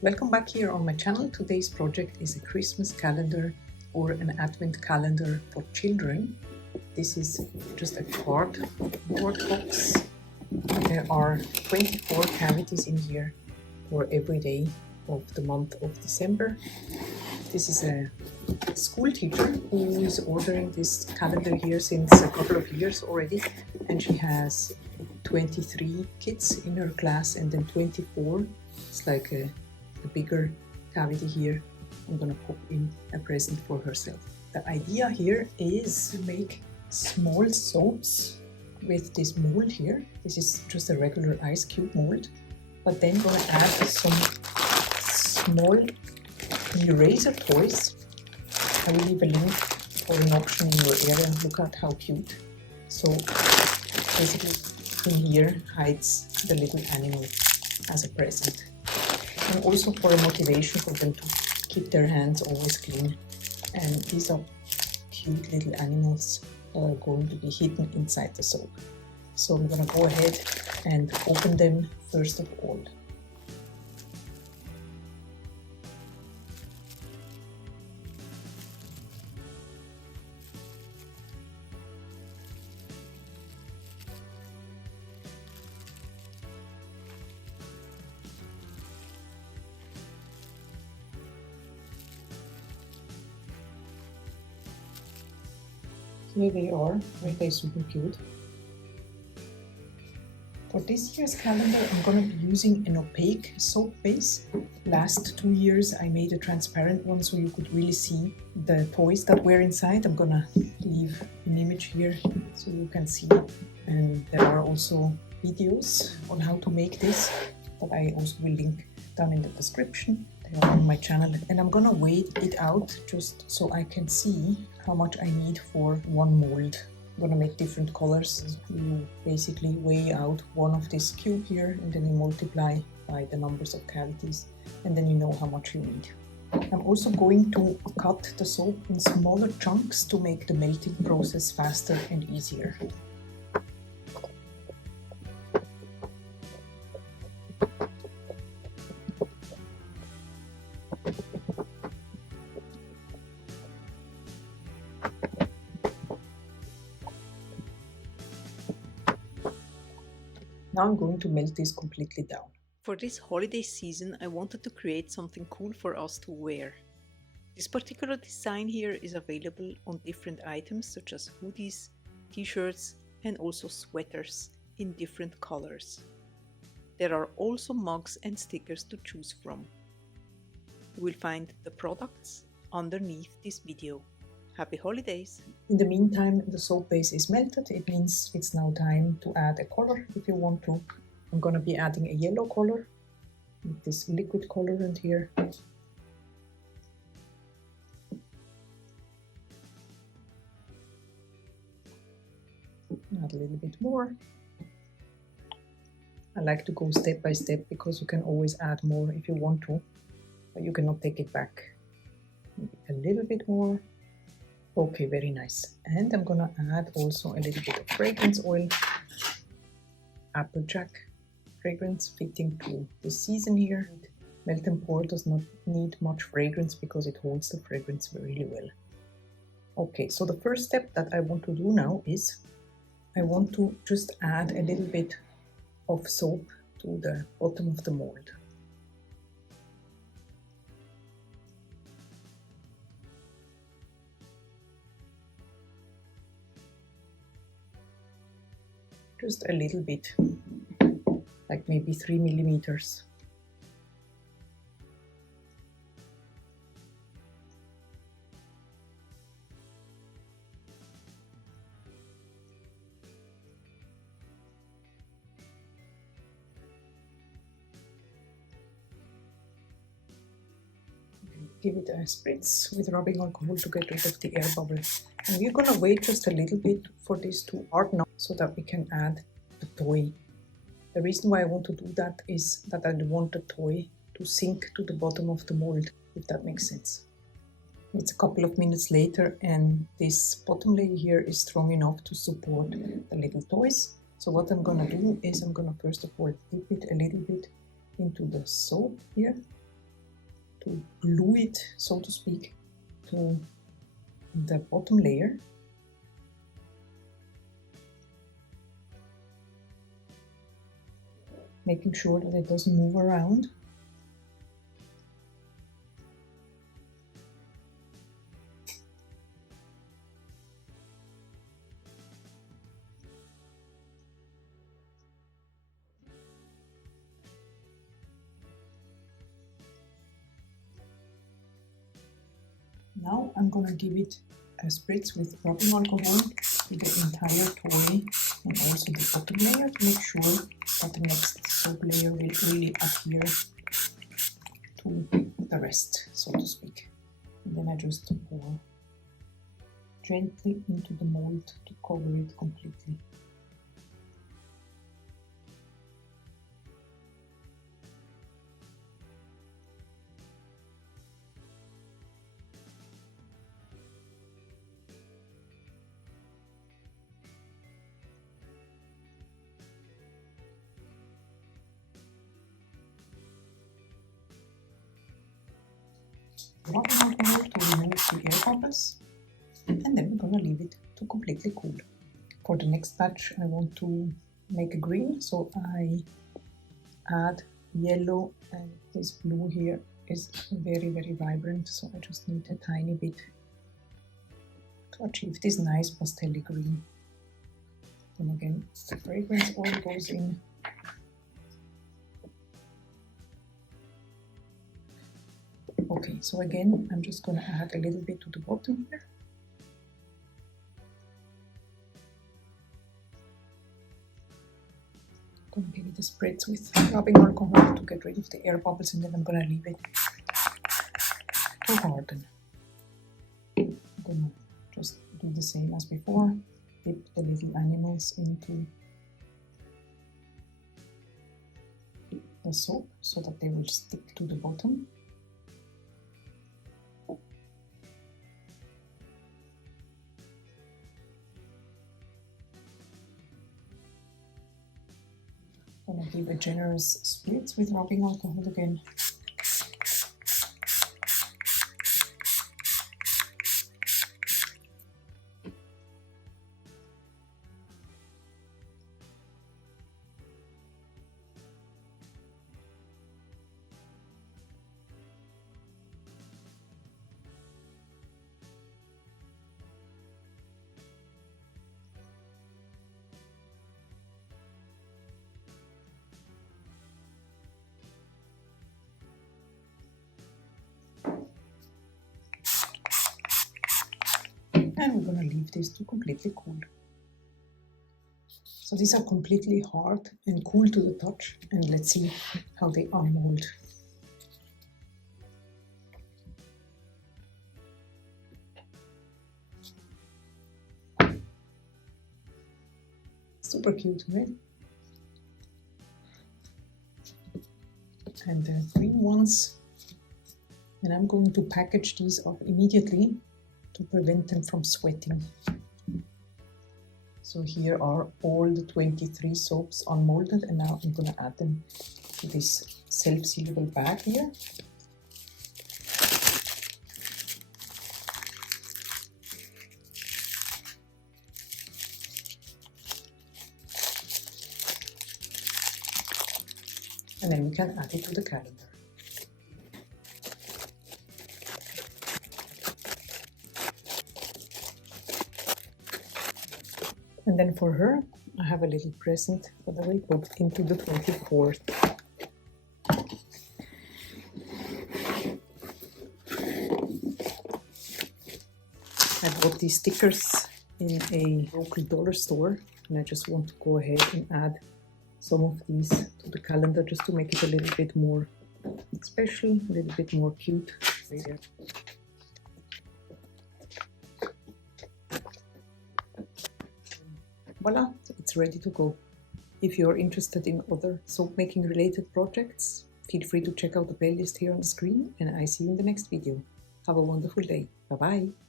Welcome back here on my channel. Today's project is a Christmas calendar or an advent calendar for children. This is just a cardboard box. There are 24 cavities in here for every day of the month of December. This is a school teacher who is ordering this calendar here since a couple of years already, and she has 23 kids in her class and then 24. It's like a bigger cavity here. I'm gonna pop in a present for herself. The idea here is to make small soaps with this mold here. This is just a regular ice cube mold, but then gonna add some small eraser toys. I will leave a link or an option in your area. Look at how cute. So basically in here hides the little animal as a present. And also for a motivation for them to keep their hands always clean. And these are cute little animals that are going to be hidden inside the soap. So I'm gonna go ahead and open them first of all. Here they are, aren't they super cute? For this year's calendar, I'm going to be using an opaque soap base. Last 2 years I made a transparent one so you could really see the toys that were inside. I'm going to leave an image here so you can see. And there are also videos on how to make this that I also will link down in the description. They are on my channel. And I'm going to weigh it out just so I can see how much I need for one mold. I'm going to make different colors. You basically weigh out one of this cube here and then you multiply by the numbers of cavities and then you know how much you need. I'm also going to cut the soap in smaller chunks to make the melting process faster and easier. Now I'm going to melt this completely down. For this holiday season, I wanted to create something cool for us to wear. This particular design here is available on different items such as hoodies, t-shirts and also sweaters in different colors. There are also mugs and stickers to choose from. You will find the products underneath this video. Happy holidays! In the meantime, the soap base is melted. It means it's now time to add a color if you want to. I'm gonna be adding a yellow color with this liquid colorant here. Add a little bit more. I like to go step by step because you can always add more if you want to, but you cannot take it back. Maybe a little bit more. Okay, very nice. And I'm gonna add also a little bit of fragrance oil, Applejack fragrance fitting to the season here. Melt and pour does not need much fragrance because it holds the fragrance really well. Okay, so the first step that I want to do now is I want to just add a little bit of soap to the bottom of the mold. Just a little bit, like maybe 3 millimeters. Give it a spritz with rubbing alcohol to get rid of the air bubble. And we're gonna wait just a little bit for this to harden up so that we can add the toy. The reason why I want to do that is that I want the toy to sink to the bottom of the mold, if that makes sense. It's a couple of minutes later and this bottom layer here is strong enough to support the little toys. So what I'm gonna do is I'm gonna first of all dip it a little bit into the soap here glue it, so to speak, to the bottom layer. Making sure that it doesn't move around. Now I'm gonna give it a spritz with rubbing alcohol to the entire toy and also the bottom layer to make sure that the next soap layer will really adhere to the rest, so to speak. And then I just pour gently into the mold to cover it completely. Rubbing alcohol to remove the air bubbles, and then we're gonna leave it to completely cool. For the next batch I want to make a green, so I add yellow, and this blue here is very vibrant, so I just need a tiny bit to achieve this nice pastel green. Then again, the fragrance oil goes in. Okay, so again, I'm just going to add a little bit to the bottom here. I'm going to give it a spritz with rubbing alcohol to get rid of the air bubbles, and then I'm going to leave it to harden. I'm going to just do the same as before, dip the little animals into the soap so that they will stick to the bottom. I'm going to give a generous spritz with rubbing alcohol again. And we're going to leave this to completely cool. So these are completely hard and cool to the touch, and let's see how they unmold. Super cute, right? And the green ones, and I'm going to package these up immediately to prevent them from sweating. So here are all the 23 soaps unmolded, and now I'm going to add them to this self-sealable bag here. And then we can add it to the calendar. And then for her, I have a little present that I will put into the 24th. I bought these stickers in a local dollar store, and I just want to go ahead and add some of these to the calendar just to make it a little bit more special, a little bit more cute. Voila, it's ready to go. If you're interested in other soap making related projects, feel free to check out the playlist here on the screen, and I see you in the next video. Have a wonderful day. Bye bye.